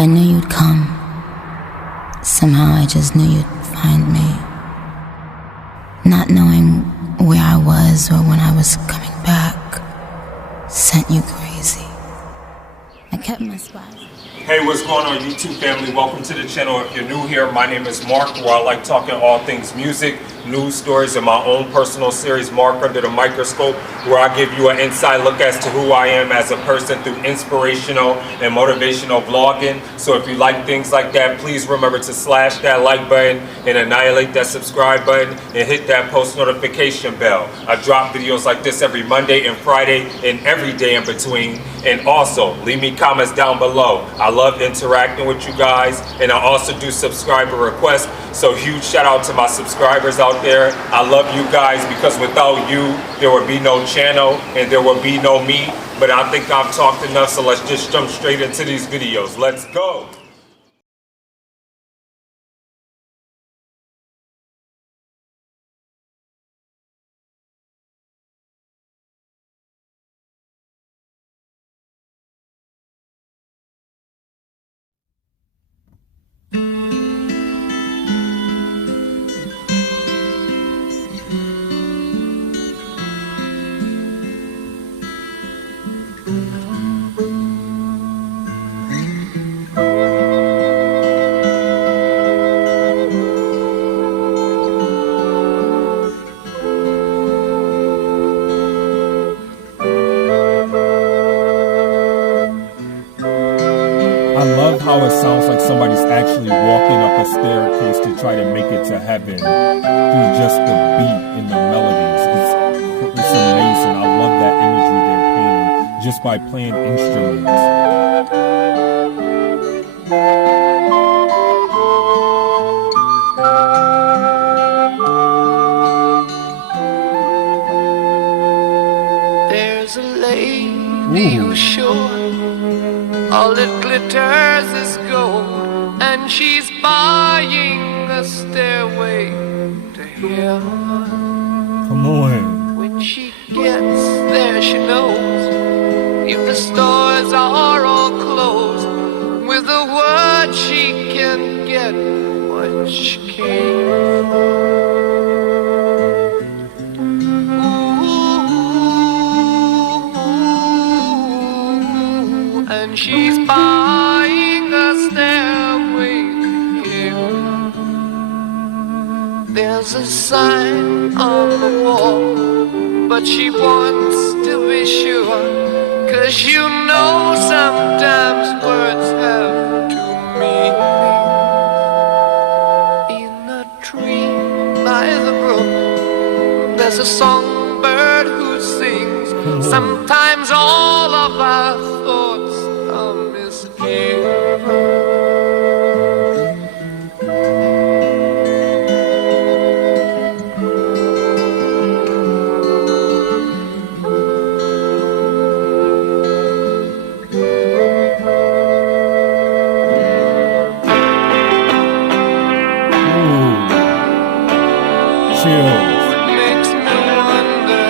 I knew you'd come. Somehow I just knew you'd find me. Not knowing where I was or when I was coming back sent you crazy. I kept my spot. Hey, what's going on, YouTube family? Welcome to the channel. If you're new here, my name is Mark, where I like talking all things music, news stories, and my own personal series, Mark Under the Microscope, where I give you an inside look as to who I am as a person through inspirational and motivational vlogging. So if you like things like that, please remember to slash that like button and annihilate that subscribe button and hit that post notification bell. I drop videos like this every Monday and Friday and every day in between. And also, leave me comments down below. I love interacting with you guys, and I also do subscriber requests. So huge shout out to my subscribers out there. I love you guys, because without you, there would be no channel and there would be no me. But I think I've talked enough, so let's just jump straight into these videos. Let's go. I love how it sounds like somebody's actually walking up a staircase to try to make it to heaven through just the beat and the melodies. It's amazing. I love that imagery they're painting just by playing instruments. There's a lady who's sure all that glitters is gold, and she's buying a stairway to heaven. Come on. When she gets there, she knows if the stores are all closed, with a word she can get what she came for. And she's buying a stairway to heaven. There's a sign on the wall, but she wants to be sure, 'cause you know sometimes words have two meanings. In a tree by the brook, there's a songbird who sings. Sometimes all of our thoughts are misgiven. Chills. Makes me wonder.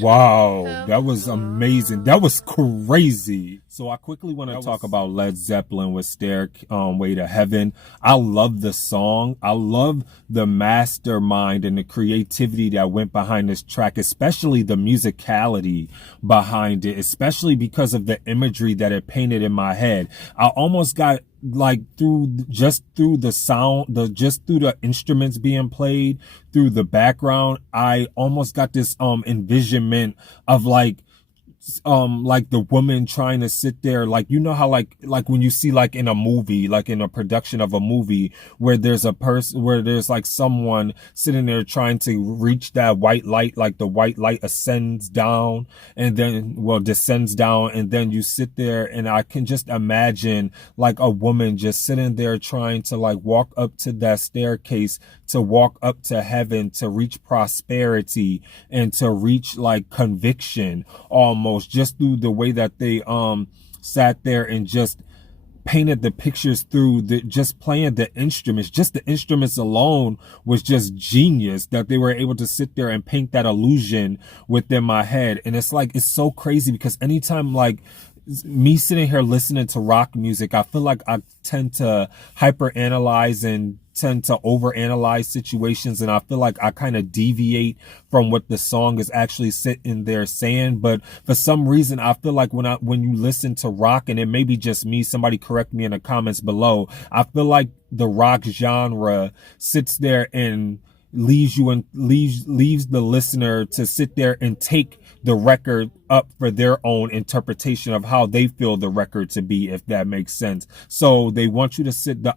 Wow, that was amazing. That was crazy. So I quickly want to talk about Led Zeppelin with Stairway to Heaven. I love the song. I love the mastermind and the creativity that went behind this track, especially the musicality behind it, especially because of the imagery that it painted in my head. I almost got like through the sound, just through the instruments being played, through the background, I almost got this envisionment of like the woman trying to sit there, like, you know how like when you see like in a movie, like in a production of a movie where there's a person, where there's like someone sitting there trying to reach that white light, like the white light ascends down and then, well, descends down, and then you sit there, and I can just imagine like a woman just sitting there trying to like walk up to that staircase, to walk up to heaven, to reach prosperity and to reach like conviction, almost, just through the way that they sat there and just painted the pictures through just playing the instruments. Just the instruments alone was just genius, that they were able to sit there and paint that illusion within my head. And it's like, it's so crazy because anytime like me sitting here listening to rock music, I feel like I tend to hyperanalyze and tend to overanalyze situations, and I feel like I kind of deviate from what the song is actually sitting there saying. But for some reason, I feel like when you listen to rock, and it may be just me, somebody correct me in the comments below, I feel like the rock genre sits there and leaves the listener to sit there and take the record up for their own interpretation of how they feel the record to be, if that makes sense. So the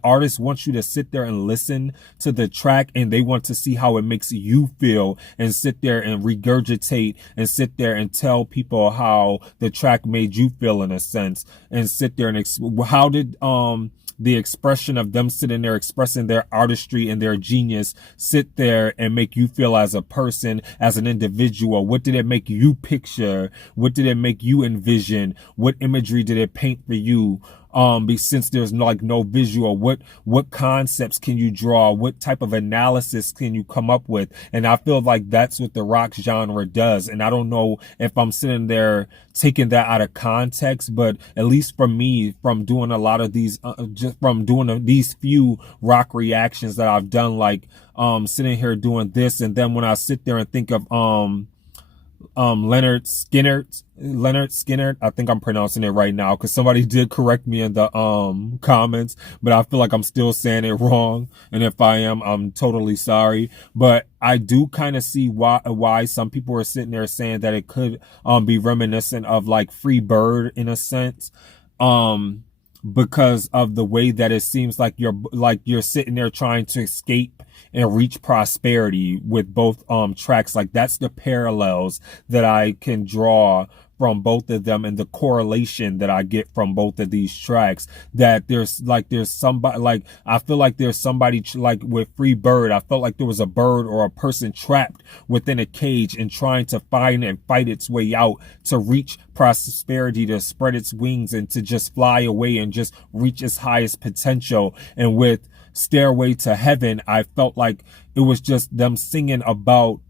artist wants you to sit there and listen to the track, and they want to see how it makes you feel, and sit there and regurgitate and sit there and tell people how the track made you feel, in a sense, and sit there and how did the expression of them sitting there expressing their artistry and their genius sit there and make you feel as a person, as an individual? What did it make you picture? What did it make you envision? What imagery did it paint for you? Since there's no visual, what concepts can you draw? What type of analysis can you come up with? And I feel like that's what the rock genre does. And I don't know if I'm sitting there taking that out of context, but at least for me, from doing a lot of these, just from doing these few rock reactions that I've done, like sitting here doing this, and then when I sit there and think of Leonard Skinner, I think I'm pronouncing it right now, because somebody did correct me in the comments, but I feel like I'm still saying it wrong, and if I am, I'm totally sorry. But I do kind of see why some people are sitting there saying that it could be reminiscent of like Free Bird, in a sense, because of the way that it seems like you're sitting there trying to escape and reach prosperity with both tracks. Like, that's the parallels that I can draw from both of them, and the correlation that I get from both of these tracks, that there's somebody, like, I feel like there's somebody, like with Free Bird, I felt like there was a bird or a person trapped within a cage and trying to find and fight its way out to reach prosperity, to spread its wings and to just fly away and just reach its highest potential. And with Stairway to Heaven, I felt like it was just them singing about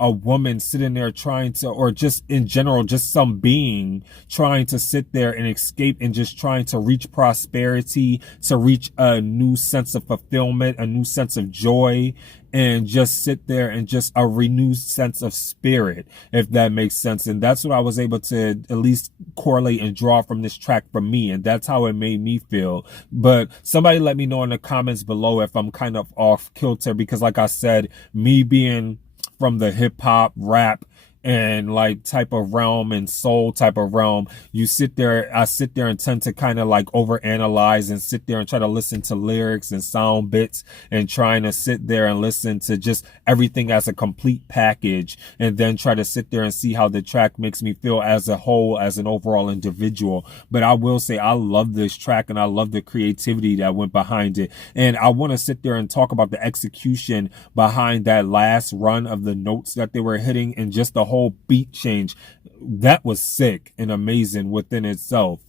a woman sitting there trying to, or just in general, just some being trying to sit there and escape and just trying to reach prosperity, to reach a new sense of fulfillment, a new sense of joy, and just sit there and just a renewed sense of spirit, if that makes sense. And that's what I was able to at least correlate and draw from this track for me, and that's how it made me feel. But somebody let me know in the comments below if I'm kind of off kilter, because like I said, me being from the hip hop, rap, and like type of realm and soul type of realm, I sit there and tend to kind of like overanalyze and sit there and try to listen to lyrics and sound bits, and trying to sit there and listen to just everything as a complete package, and then try to sit there and see how the track makes me feel as a whole, as an overall individual. But I will say, I love this track, and I love the creativity that went behind it. And I want to sit there and talk about the execution behind that last run of the notes that they were hitting, and just the whole beat change. That was sick and amazing within itself.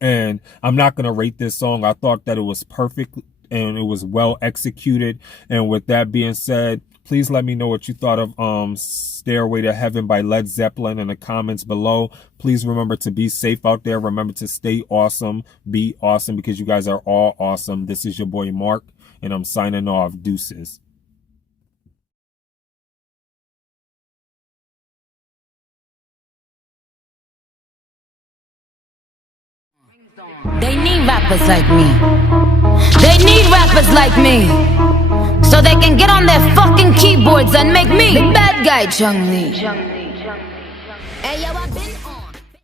And I'm not going to rate this song. I thought that it was perfect and it was well executed. And with that being said, Please let me know what you thought of Stairway to Heaven by Led Zeppelin in the comments below. Please remember to be safe out there. Remember to stay awesome. Be awesome, because you guys are all awesome. This is your boy Mark, and I'm signing off. Deuces. They need rappers like me. They need rappers like me, so they can get on their fucking keyboards and make me the bad guy, Chung Lee. Hey, yo, I've been